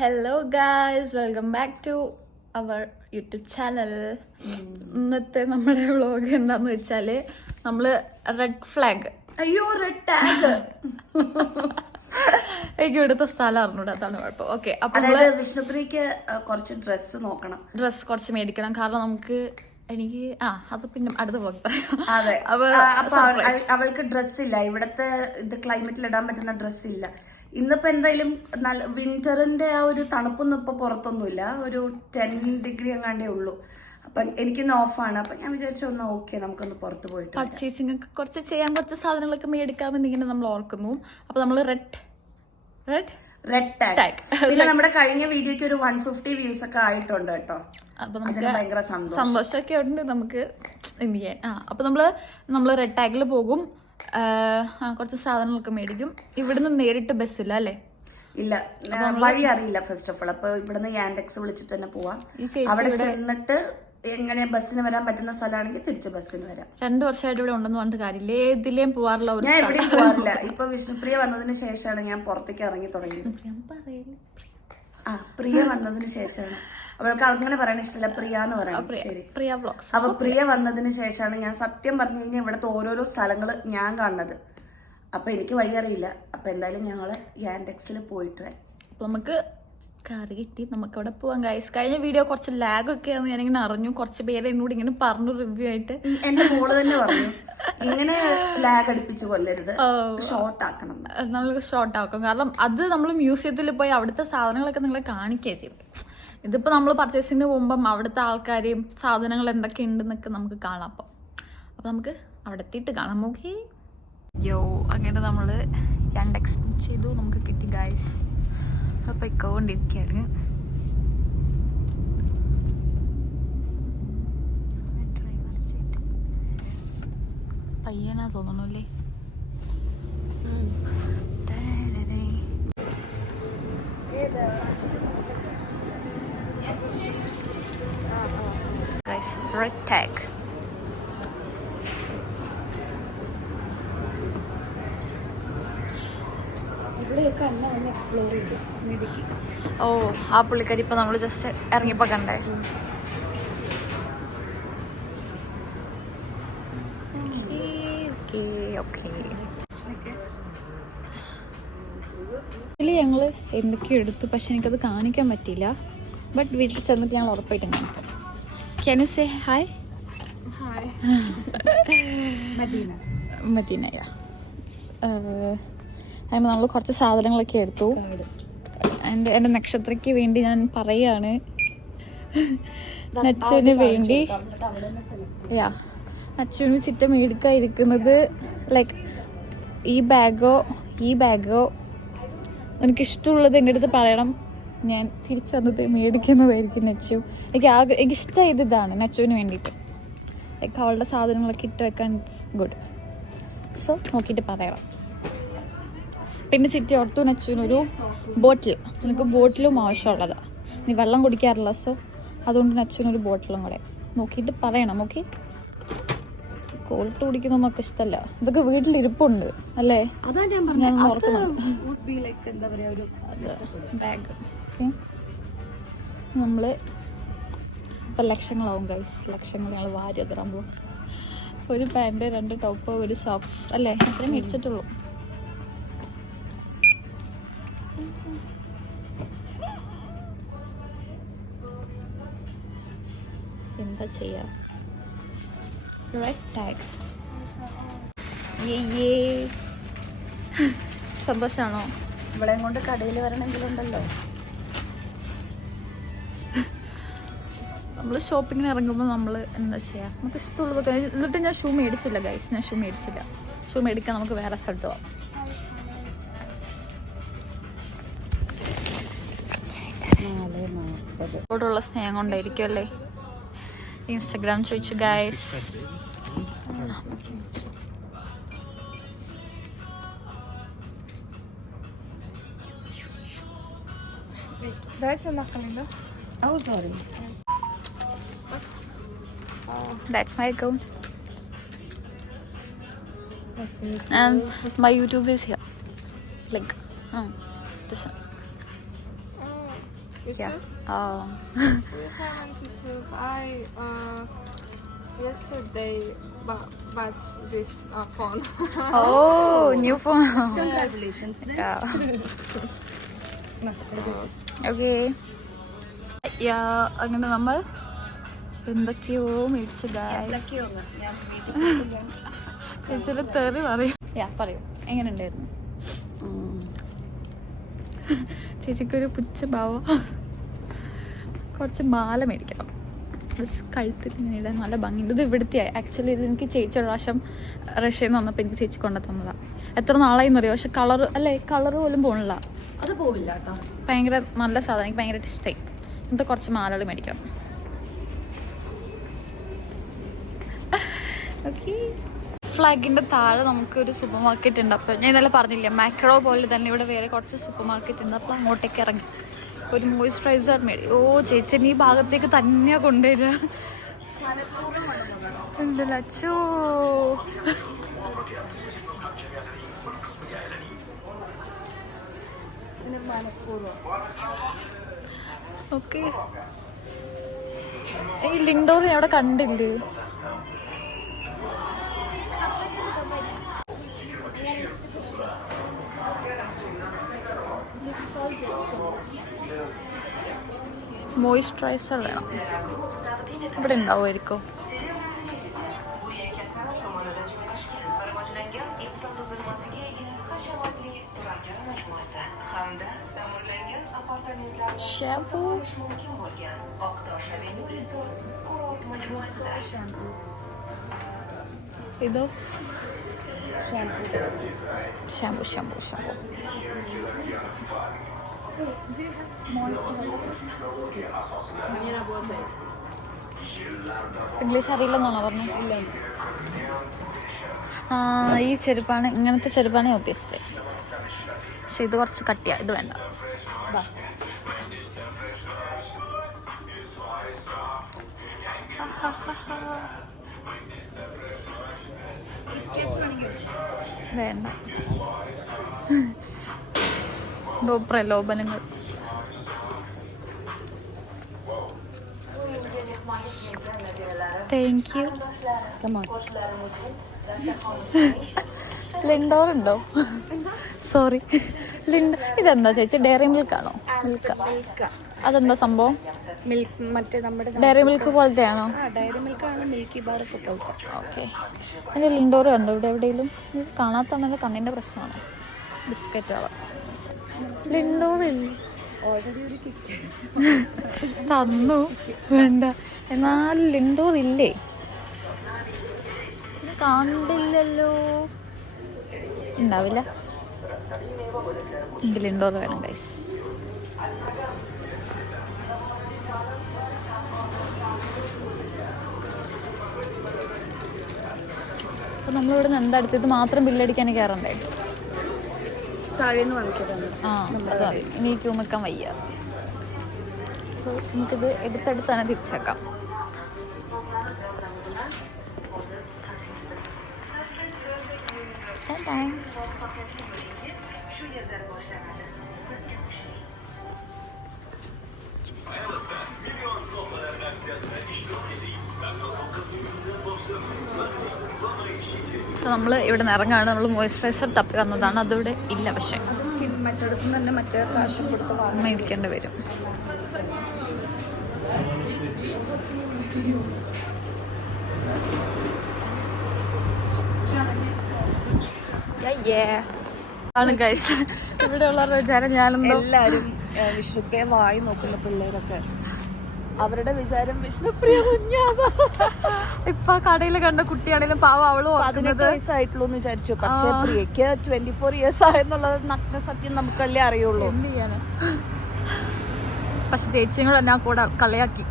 Hello guys, welcome back to our YouTube channel. ഇന്നത്തെ നമ്മുടെ vlog എന്താന്ന് വെച്ചാല് നമ്മള് റെഡ് ഫ്ലാഗ്, റെഡ് ടാഗ് എനിക്ക് ഇവിടുത്തെ സ്ഥലം അറിഞ്ഞൂടെ, അതാണ് കുഴപ്പം. ഓക്കെ, അപ്പൊ വിഷ്ണുപ്രിയക്ക് കുറച്ച് ഡ്രസ്സ് നോക്കണം, ഡ്രസ് കുറച്ച് മേടിക്കണം. കാരണം നമുക്ക് എനിക്ക് അത് പിന്നെ അടുത്ത പോയി പറയാം. അതെ, അവൾക്ക് ഡ്രസ് ഇല്ല, ഇവിടത്തെ ഇത് ക്ലൈമറ്റിൽ ഇടാൻ പറ്റുന്ന ഡ്രസ് ഇല്ല. ഇന്നിപ്പോ എന്തായാലും നല്ല വിന്ററിന്റെ ആ ഒരു തണുപ്പൊന്നും ഇപ്പൊ പുറത്തൊന്നുമില്ല, ഒരു 10 ഡിഗ്രി എങ്ങാണ്ടേ ഉള്ളൂ. അപ്പൊ എനിക്കിന്ന് ഓഫാണ്. അപ്പൊ ഞാൻ വിചാരിച്ചു ഒന്ന് ഓക്കെ, നമുക്കൊന്ന് പുറത്ത് പോയിട്ട് പർച്ചേസിംഗ് ഒക്കെ കുറച്ച് ചെയ്യാൻ, കുറച്ച് സാധനങ്ങളൊക്കെ മേടിക്കാമെന്ന് ഇങ്ങനെ നമ്മൾ ഓർക്കുന്നു. അപ്പൊ നമ്മള് റെഡ് ടാഗ്. പിന്നെ നമ്മുടെ കഴിഞ്ഞ വീഡിയോക്ക് ഒരു 150 വ്യൂസ് ഒക്കെ ആയിട്ടുണ്ട് കേട്ടോ. അപ്പൊ നമുക്ക് ഭയങ്കര സന്തോഷമൊക്കെ ഉണ്ട് നമുക്ക് എന്ത് ചെയ്യാൻ. അപ്പൊ നമ്മള് റെഡ് ടാഗിൽ പോകും, കുറച്ച് സാധനങ്ങളൊക്കെ മേടിക്കും. ഇവിടുന്ന് നേരിട്ട് ബസ്സില്ല അല്ലേ? ഇല്ല, വഴി അറിയില്ല ഫസ്റ്റ് ഓഫ് ഓൾ. അപ്പൊ ഇവിടുന്ന് യാൻഡെക്സ് വിളിച്ചിട്ട് തന്നെ പോവാം. അവിടെ ചെന്നിട്ട് എങ്ങനെ ബസ്സിന് വരാൻ പറ്റുന്ന സ്ഥലമാണെങ്കിൽ തിരിച്ച് ബസ്സിന് വരാം. 2 വർഷമായിട്ട് ഇവിടെ ഉണ്ടെന്ന് പറഞ്ഞിട്ട് കാര്യമില്ല, ഏതിലേയും പോവാറില്ല. ഞാൻ എവിടെയും പോവാറില്ല. ഇപ്പൊ വിഷ്ണുപ്രിയ വന്നതിന് ശേഷമാണ് ഞാൻ പുറത്തേക്ക് ഇറങ്ങി തുടങ്ങിയത്. പ്രിയ വന്നതിന് ശേഷമാണ്. അവൾക്ക് അങ്ങനെ പറയാൻ ഇഷ്ടമല്ല, പ്രിയ എന്ന് പറയാം. ശരി, അപ്പൊ പ്രിയ വന്നതിന് ശേഷമാണ് ഞാൻ സത്യം പറഞ്ഞു കഴിഞ്ഞാൽ ഇവിടുത്തെ ഓരോരോ സ്ഥലങ്ങള് ഞാൻ കാണുന്നത്. അപ്പൊ എനിക്ക് വഴി അറിയില്ല. അപ്പൊ എന്തായാലും ഞങ്ങള് യാൻഡെക്സിൽ പോയിട്ട് വരാം. അപ്പൊ നമുക്ക് കാറ് കിട്ടി, നമുക്ക് അവിടെ പോവാം ഗൈസ്. കഴിഞ്ഞ വീഡിയോ കുറച്ച് ലാഗ് ഒക്കെ ആണെന്ന് ഞാനിങ്ങനെ അറിഞ്ഞു. കുറച്ച് പേര് എന്നോട് ഇങ്ങനെ പറഞ്ഞു റിവ്യൂ ആയിട്ട്. എന്റെ മോള് തന്നെ പറഞ്ഞു ഇങ്ങനെ ലാഗ് അടിപ്പിച്ച് കൊല്ലരുത്, ഷോർട്ട് ആക്കണം. നമ്മൾ ഷോർട്ട് ആക്കും, കാരണം അത് നമ്മൾ മ്യൂസിയത്തിൽ പോയി അവിടുത്തെ സാധനങ്ങളൊക്കെ നിങ്ങളെ കാണിക്കുക ചെയ്യും. ഇതിപ്പോ നമ്മൾ പർച്ചേസിന് പോകുമ്പം അവിടുത്തെ ആൾക്കാരെയും സാധനങ്ങൾ എന്തൊക്കെ ഉണ്ടെന്നൊക്കെ നമുക്ക് കാണാം. അപ്പൊ നമുക്ക് അവിടെ എത്തിയിട്ട് കാണാം. ഓക്കെ, അങ്ങനെ നമ്മള് യാൻഡെക്സ് ബുക്ക് ചെയ്തു, നമുക്ക് കിട്ടി ഗൈസ്. അപ്പൊ ഇക്കൊണ്ടിരിക്കുകയാണ്. പയ്യനാ തോന്നണു അല്ലേ? Red tag. ഇവിടെയൊക്കെ അന്ന വന്ന് എക്സ്പ്ലോർ ചെയ്തു മിടുക്കി. ആ പുള്ളിക്കാരി ഇപ്പൊ നമ്മള് ജസ്റ്റ് ഇറങ്ങിയപ്പോ കണ്ടേ. ഞങ്ങള് എന്തൊക്കെയോ എടുത്തു, പക്ഷെ എനിക്കത് കാണിക്കാൻ പറ്റിയില്ല. ബട്ട് വീട്ടിൽ ചെന്നിട്ട് ഞങ്ങൾ ഉറപ്പായിട്ടും കാണിക്കാം. Can you say hi? Hi. Madina. നമ്മൾ കുറച്ച് സാധനങ്ങളൊക്കെ എടുത്തു. എൻ്റെ നക്ഷത്രയ്ക്ക് വേണ്ടി ഞാൻ പറയാണ്, നച്ചുവിന് വേണ്ടി. നച്ചുവിന് ചിറ്റ മേടിക്കാതിരിക്കുന്നത് ലൈക്ക് ഈ ബാഗോ എനിക്കിഷ്ടമുള്ളത് എൻ്റെ അടുത്ത് പറയണം, ഞാൻ തിരിച്ചു വന്നത് മേടിക്കുന്നതായിരിക്കും. നച്ചു എനിക്കിഷ്ടമായത് ഇതാണ് നച്ചുവിന് വേണ്ടിയിട്ട്. ലൈക്ക് അവളുടെ സാധനങ്ങളൊക്കെ ഇട്ട് വെക്കാൻ ഇറ്റ്സ് ഗുഡ്. സോ നോക്കിയിട്ട് പറയണം. പിന്നെ ചിറ്റി ഓർത്തു നച്ചുവിനൊരു ബോട്ടിൽ, നിനക്ക് ബോട്ടിലും ആവശ്യമുള്ളതാണ്, നീ വെള്ളം കുടിക്കാറില്ല. സോ അതുകൊണ്ട് നച്ചുവിനൊരു ബോട്ടിലും കൂടെ നോക്കിയിട്ട് പറയണം. ഓക്കെ, കോൾട്ട് കുടിക്കുന്നൊക്കെ ഇഷ്ടമല്ല. ഇതൊക്കെ വീട്ടിലിരിപ്പുണ്ട് അല്ലേ? ഞാൻ ബാഗ്. നമ്മള് ഇപ്പം ലക്ഷങ്ങളാവും ഗൈസ്, ലക്ഷങ്ങൾ ഞങ്ങൾ വാരി അതിറാൻ പോകും. ഒരു പാൻറ്, 2 ടോപ്പ്, ഒരു സോക്സ് അല്ലേ, അത്രയും മേടിച്ചിട്ടുള്ളൂ. എന്താ ചെയ്യാ? Red tag. സന്തോഷാണോ? ഇവളെയും കൊണ്ട് കടയിൽ വരണമെങ്കിലുണ്ടല്ലോ. നമ്മൾ ഷോപ്പിങ്ങിന് ഇറങ്ങുമ്പോൾ നമ്മൾ എന്താ ചെയ്യുക, നമുക്ക് ഇഷ്ടമുള്ളതൊക്കെ. എന്നിട്ട് ഞാൻ ഷൂ മേടിച്ചില്ല ഗൈസ്, ഞാൻ ഷൂ മേടിക്കാൻ നമുക്ക് വേറെ സ്ഥലത്ത് പോവാം. ഇവിടെയുള്ള സ്നേഹം കൊണ്ടായിരിക്കും അല്ലേ? ഇൻസ്റ്റഗ്രാം ചോദിച്ചു guys. Oh, sorry. That's my account. And my YouTube is here. Like, this one. YouTube? Oh. We haven't YouTube. Yesterday bought this phone. Oh, new phone. Congratulations. Okay അങ്ങനെ നമ്മൾ എന്തൊക്കെയോ മേടിച്ചു ചേച്ചിയുടെ തെറി പറയും പറയൂ എങ്ങനെ ഉണ്ടായിരുന്നു ചേച്ചിക്കൊരു പുച്ഛ ഭാവം കുറച്ച് മാല മേടിക്കണം കഴുത്തിൽ ഇങ്ങനെ ഇടാൻ നല്ല ഭംഗിയുണ്ട് ഇത് ഇവിടുത്തെ ആക്ച്വലി ഇത് എനിക്ക് ചേച്ചി ഒരു പ്രാവശ്യം റഷ്യയിൽ നിന്ന് വന്നപ്പോൾ എനിക്ക് ചേച്ചി കൊണ്ടു തന്നതാണ് എത്ര നാളായി എന്നറിയോ പക്ഷെ കളർ അല്ലേ കളർ പോലും പോണില്ല അത് പോവില്ല കേട്ടോ ഭയങ്കര നല്ല സാധനം എനിക്ക് ഭയങ്കര ഇഷ്ടമായി എന്നിട്ട് കുറച്ച് മാലകൾ മേടിക്കണം ഓക്കെ ഫ്ലാഗിൻ്റെ താഴെ നമുക്കൊരു സൂപ്പർ മാർക്കറ്റ് ഉണ്ട് അപ്പോൾ ഞാൻ ഇന്നലെ പറഞ്ഞില്ല മാക്രോ പോലെ തന്നെ ഇവിടെ വേറെ കുറച്ച് സൂപ്പർ മാർക്കറ്റ് ഉണ്ട് അപ്പോൾ അങ്ങോട്ടേക്ക് ഇറങ്ങി ഒരു മോയ്സ്ചറൈസർ മേടി ഓ ചേച്ചി ഈ ഭാഗത്തേക്ക് തന്നെയാണ് കൊണ്ടുവരിക ഉണ്ടല്ലോ അച്ചോ ഓക്കെ ഈ ലിൻഡോർ ഞാൻ അവിടെ കണ്ടില്ലേ മോയ്സ്ചറൈസർ വേണം ഇവിടെ ഉണ്ടാവുമായിരിക്കും ഷാംപൂ ഇതോ ഷാംപൂ ഷാംപൂ ഷാംപൂ ഇംഗ്ലീഷ് അറിയില്ലെന്നാണോ പറഞ്ഞത് ഈ ചെരുപ്പാണ് ഇങ്ങനത്തെ ചെരുപ്പാണ് ഞാൻ ഉദ്ദേശിച്ചത് പക്ഷെ ഇത് കുറച്ച് കട്ടിയാ ഇത് വേണ്ട വേണ്ട പ്രലോഭനങ്ങൾ താങ്ക് യു ലിൻഡോർ ഉണ്ടോ സോറി ഇതെന്താ ചേച്ചി ഡയറി മിൽക്ക് ആണോ മിൽക്ക് അതെന്താ സംഭവം മിൽക്ക് മറ്റേ നമ്മുടെ ഡയറി മിൽക്ക് പോലത്തെ ആണോ ഡയറി മിൽക്ക് ആണ് മിൽക്കി ബാർ ഒക്കെ പോലത്തെ ഓക്കെ എൻ്റെ ലിൻഡോർ കണ്ടോ ഇവിടെ എവിടെയെങ്കിലും കാണാത്തന്നെങ്കിൽ കണ്ണിൻ്റെ പ്രശ്നമാണ് ബിസ്ക്കറ്റുകൾ ലിൻഡോർ ഓൾറെഡി ഒരു കിറ്റ് തന്നു വേണ്ട എന്നാലും ലിൻഡോർ ഇല്ലേ കണ്ടില്ലല്ലോ ഉണ്ടാവില്ല എനിക്ക് ലിൻഡോർ വേണം ഗൈസ് അപ്പോൾ നമ്മളിവിടെ നിന്ന് എന്താ അടുത്തത് മാത്രം ബില്ലടിക്കാൻ കയറണ്ടേ താഴേന്ന് വാങ്ങിച്ചതാണ് അത് മതി ഇനി ക്യൂ നിൽക്കാൻ വയ്യ സോ നമുക്കിത് എടുത്തെടുത്ത് തന്നെ തിരിച്ചേക്കാം അപ്പോൾ നമ്മൾ ഇവിടെ നിന്ന് ഇറങ്ങാണ് നമ്മൾ മോയ്സ്ചറൈസർ തപ്പി വന്നതാണ് അതിവിടെ ഇല്ല പക്ഷേ മറ്റടുത്ത് തന്നെ മറ്റേ കാശ് കൊടുത്ത് മേടിക്കേണ്ടി വരും ആണ് ഗൈസ് ഇവിടെ ഉള്ളവരുടെ വിചാരം ഞാനെന്തോ എല്ലാരും വിഷ്ണുപ്രിയ വായി നോക്കുന്ന പിള്ളേരൊക്കെ അവരുടെ വിചാരം വിഷ്ണുപ്രിയ കുഞ്ഞാണ് ഇപ്പൊ കടയിൽ കണ്ട കുട്ടിയാണെങ്കിലും പാവം അവള് 18 വയസ്സായിട്ടുള്ളൂ എന്ന് വിചാരിച്ചു പക്ഷെ പ്രിയക്ക് 24 ഇയേഴ്സ് ആയെന്നുള്ളത് നഗ്ന സത്യം നമുക്കല്ലേ അറിയുള്ളൂ എന്ത് ചെയ്യാന് പക്ഷെ ചേച്ചിയും കൂടെ എന്നെ കൂടെ കളിയാക്കി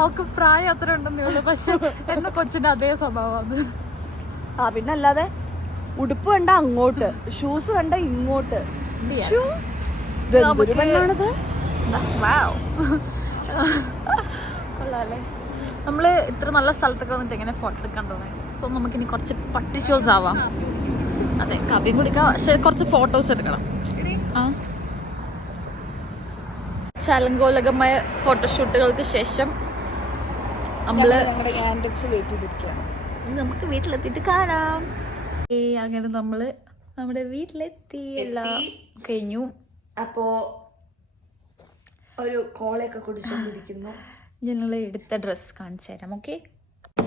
അവക്ക് പ്രായം അത്ര ഉണ്ടെന്നേ ഉള്ളൂ പക്ഷെ എന്നെ കൊച്ചിന്റെ അതേ സ്വഭാവം അത് പിന്നെ അല്ലാതെ ഉടുപ്പ് കണ്ട അങ്ങോട്ട് ഷൂസ് കണ്ട ഇങ്ങോട്ട് പെണ്ണാണത് കൊള്ളാല്ലേ നമ്മള് ഇത്ര നല്ല സ്ഥലത്തൊക്കെ വന്നിട്ട് എങ്ങനെ ഫോട്ടോ എടുക്കാൻ തോന്നി സോ നമുക്കിനി കുറച്ച് പട്ടി ഷോസ് ആവാം അതെ കാപ്പിയും കുടിക്കാം പക്ഷെ കുറച്ച് ഫോട്ടോസ് എടുക്കണം ആ ചലങ്കോലകമായ ഫോട്ടോഷൂട്ടുകൾക്ക് ശേഷം നമ്മള് ഞങ്ങളുടെ യാൻഡെക്സ് വെയിറ്റ് ചെയ്തിരിക്കുകയാണ്. നമുക്ക് വീട്ടിലെത്തിയിട്ട് കാണാം. അങ്ങനെ നമ്മള് നമ്മുടെ വീട്ടിലെത്തി. എല്ലാം കഴിഞ്ഞു. അപ്പോ ഒരു കോളയൊക്കെ കുടിച്ചോണ്ടിരിക്കുന്നു. ഞങ്ങൾ എടുത്ത ഡ്രസ്സ് കാണിച്ചു തരാം. ഓക്കെ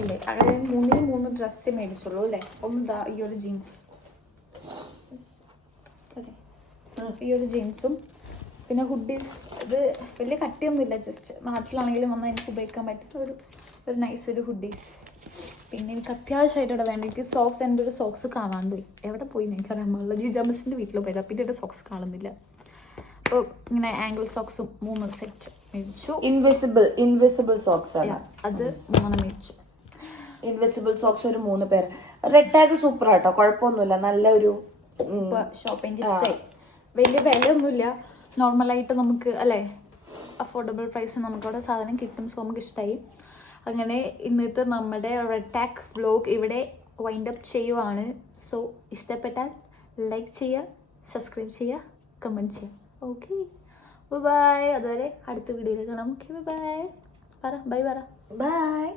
ഇല്ലേ, അതായത് 3 ഡ്രസ്സ് മേടിച്ചുള്ളൂ അല്ലേ. ഒന്ന് ഈ ഒരു ജീൻസ്, ഈ ഒരു ജീൻസും പിന്നെ ഹുഡീസ്. ഇത് വലിയ കട്ടിയൊന്നുമില്ല, ജസ്റ്റ് നാട്ടിലാണെങ്കിലും വന്നാൽ എനിക്ക് ഉപയോഗിക്കാൻ പറ്റുന്ന ഒരു നൈസ് ഒരു ഹുഡീസ്. പിന്നെ എനിക്ക് അത്യാവശ്യമായിട്ട് ഇവിടെ വേണ്ട എനിക്ക് സോക്സ്. എൻ്റെ ഒരു സോക്സ് കാണാണ്ട് പോയി, എവിടെ പോയി എനിക്കറിയാൻ പാടില്ല. ജിജാമസിൻ്റെ വീട്ടിൽ പോയത്, അപ്പം എൻ്റെ സോക്സ് കാണുന്നില്ല. അപ്പോൾ ഇങ്ങനെ ആംഗിൾ സോക്സും 3 സെറ്റ് മേടിച്ചു. ഇൻവിസിബിൾ സോക്സ് ആണ് അത് 3 മേടിച്ചു. ഇൻവിസിബിൾ സോക്സ് ഒരു 3 പേര്. റെഡ് ടാഗ് സൂപ്പർ ആട്ടോ, കുഴപ്പമൊന്നുമില്ല. നല്ല ഒരു ഷോപ്പിംഗ് ഇഷ്ടമായി. വലിയ വിലയൊന്നുമില്ല, നോർമലായിട്ട് നമുക്ക് അല്ലേ അഫോർഡബിൾ പ്രൈസ് നമുക്കവിടെ സാധനം കിട്ടും. സോ നമുക്ക് ഇഷ്ടമായി. അങ്ങനെ ഇന്നത്തെ നമ്മുടെ റെഡ് ടാഗ് വ്ലോഗ് ഇവിടെ വൈൻഡ് അപ്പ് ചെയ്യുവാണ്. സോ ഇഷ്ടപ്പെട്ടാൽ ലൈക്ക് ചെയ്യുക, സബ്സ്ക്രൈബ് ചെയ്യുക, കമൻറ്റ് ചെയ്യുക. Okay bye. അതുവരെ അടുത്ത വീഡിയോയിൽ കാണാം. Okay bye. പറ ബൈ.